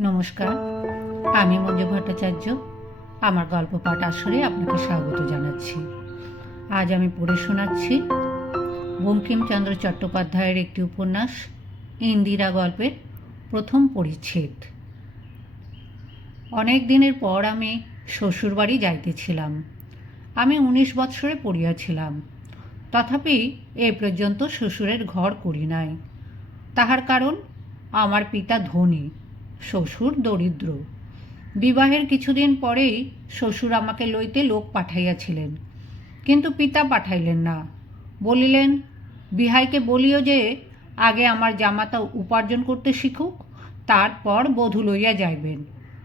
নমস্কার। আমি মঞ্জু ভট্টাচার্য। আমার গল্প পাঠ আসরে আপনাকে স্বাগত জানাচ্ছি। আজ আমি পড়ে শোনাচ্ছি বঙ্কিমচন্দ্র চট্টোপাধ্যায়ের একটি উপন্যাস, ইন্দিরা গল্পের প্রথম পরিচ্ছেদ। অনেক দিনের পর আমি শ্বশুরবাড়ি যাইতেছিলাম। আমি উনিশ বৎসরে পড়িয়াছিলাম। তথাপি এ পর্যন্ত শ্বশুরের ঘর করি নাই। তাহার কারণ, আমার পিতা ধনী। শ্বশুর দরিদ্র। বিবাহের কিছুদিন পরেই শ্বশুর আমাকে লইতে লোক পাঠাইয়াছিলেন। কিন্তু পিতা পাঠাইলেন না। বলিলেন, বিহাইকে বলিও যে, আগে আমার জামাতা উপার্জন করতে শিখুক, তারপর বধূ লইয়া যাইবেন।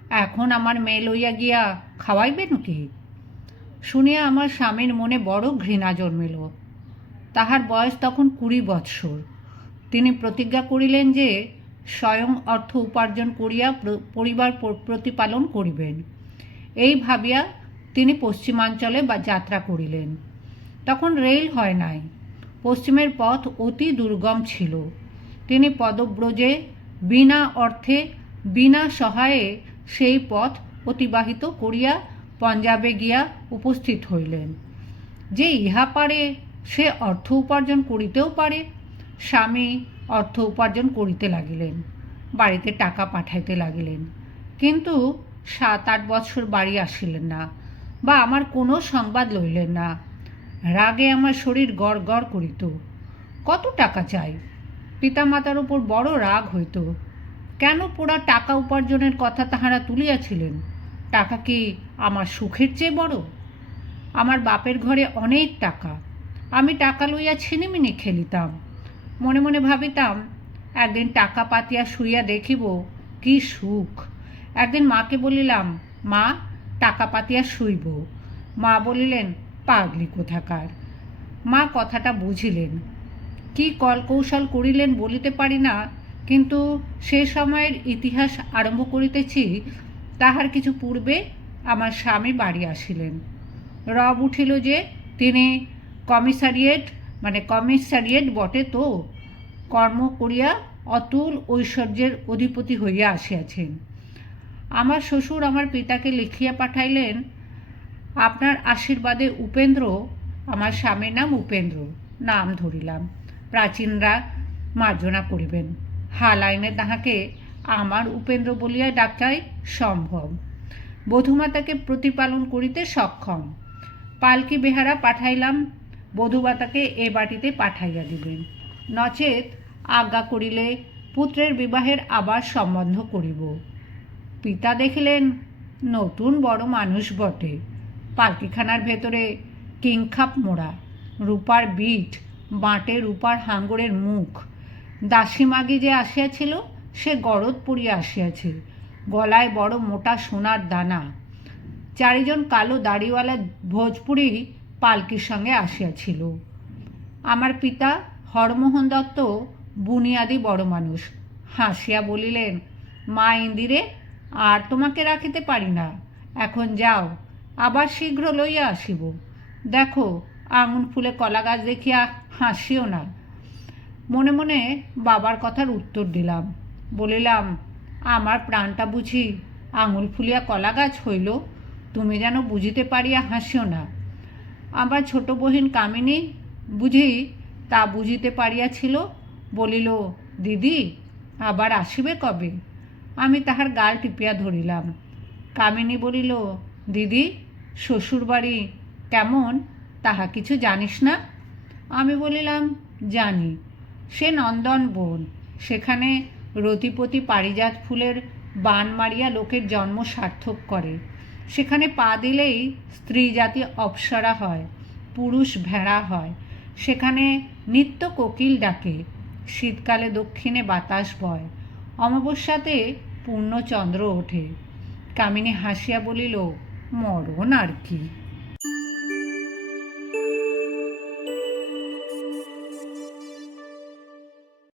এখন আমার মেয়ে লইয়া গিয়া খাওয়াইবেন কি? শুনিয়া আমার স্বামীর মনে বড় ঘৃণা জন্মিল। তাহার বয়স তখন কুড়ি বৎসর। তিনি প্রতিজ্ঞা করিলেন যে স্বয়ং অর্থ উপার্জন করিয়া পরিবার প্রতিপালন করিবেন। এই ভাবিয়া তিনি পশ্চিমাঞ্চলে বা যাত্রা করিলেন। তখন রেল হয় নাই। পশ্চিমের পথ অতি দুর্গম ছিল। তিনি পদব্রজে বিনা অর্থে, বিনা সহায়ে সেই পথ অতিবাহিত করিয়া পঞ্জাবে গিয়া উপস্থিত হইলেন। যে ইহা পারে, সে অর্থ উপার্জন করিতেও পারে। স্বামী অর্থ উপার্জন করিতে লাগিলেন, বাড়িতে টাকা পাঠাইতে লাগিলেন। কিন্তু সাত আট বছর বাড়ি আসিলেন না বা আমার কোনো সংবাদ লইলেন না। রাগে আমার শরীর গড় গড় করিত। কত টাকা চাই? পিতামাতার উপর বড় রাগ হইত। কেন পোড়া টাকা উপার্জনের কথা তাহারা তুলিয়াছিলেন? টাকা কি আমার সুখের চেয়ে বড়? আমার বাপের ঘরে অনেক টাকা। আমি টাকা লইয়া ছিনিমিনি খেলিতাম। মনে মনে ভাবিতাম, একদিন টাকা পাতিয়া শুইয়া দেখিব, কি সুখ। একদিন মাকে বলিলাম, মা, টাকা পাতিয়া শুইব। মা বলিলেন, পাগলি কোথাকার? মা কথাটা বুঝিলেন। কি কলকৌশল করিলেন বলিতে পারি না, কিন্তু সে সময়ের ইতিহাস আরম্ভ করিতেছি, তাহার কিছু পূর্বে আমার স্বামী বাড়ি আসিলেন। রব উঠিল যে, তিনি কমিসারিয়েট মানে কমিসারিয়েট বটে তো। কর্ম করিয়া অতুল ঐশ্বর্যের অধিপতি হইয়া আসিয়াছেন। আমার শ্বশুর আমার পিতাকে লিখিয়া পাঠাইলেন, আপনার আশীর্বাদে উপেন্দ্র, আমার স্বামীর নাম উপেন্দ্র, নাম ধরিলাম। প্রাচীনরা মার্জনা করিবেন। হাল আইনে তাহাকে আমার উপেন্দ্র বলিয়া ডাকাই সম্ভব। বধুমাতাকে প্রতিপালন করিতে সক্ষম। পালকি বেহারা পাঠাইলাম বধূমাতাকে এ বাটিতে পাঠাইয়া দিবেন। নচেত আজ্ঞা করিলে পুত্রের বিবাহের আবার সম্বন্ধ করিব। পিতা দেখিলেন, নতুন বড় মানুষ বটে। পালকিখানার ভেতরে কিংখাপ মোড়া, রূপার বিট, বাঁটে রূপার হাঙ্গরের মুখ। দাসীমাগি যে আসিয়াছিল, সে গরদ পড়িয়া আসিয়াছে। গলায় বড় মোটা সোনার দানা। চারিজন কালো দাড়িওয়ালা ভোজপুরি পালকির সঙ্গে আসিয়াছিল। আমার পিতা হরমোহন দত্ত বুনিয়াদি বড় মানুষ। হাসিয়া বলিলেন, মা ইন্দিরে, আর তোমাকে রাখিতে পারি না। এখন যাও, আবার শীঘ্র লইয়া আসিব। দেখো আঙুন ফুলে কলা গাছ দেখিয়া হাসিও না। মনে মনে বাবার কথার উত্তর দিলাম। বলিলাম, আমার প্রাণটা বুঝি আঙুল ফুলিয়া কলা গাছ হইল। তুমি যেন বুঝিতে পারিয়া হাসিও না। আমার ছোট বহিন কামিনী বুঝি তা বুঝিতে পারিয়াছিল, বলিল, দিদি, আবার আসিবে কবে? আমি তাহার গাল টিপিয়া ধরিলাম। কামিনী বলিল, দিদি, শ্বশুরবাড়ি কেমন? তাহা কিছু জানিস না? আমি বলিলাম, জানি। সে নন্দন বন। সেখানে রতিপতি পারিজাত ফুলের বান মারিয়া লোকের জন্ম সার্থক করে। সেখানে পা দিলেই স্ত্রী জাতি অপ্সরা হয়, পুরুষ ভেড়া হয়। সেখানে নিত্য কোকিল ডাকে, শীতকালে দক্ষিণে বাতাস বয়, অমাবস্যাতে পূর্ণচন্দ্র ওঠে। কামিনী হাসিয়া বলিল, মরণ আর কি।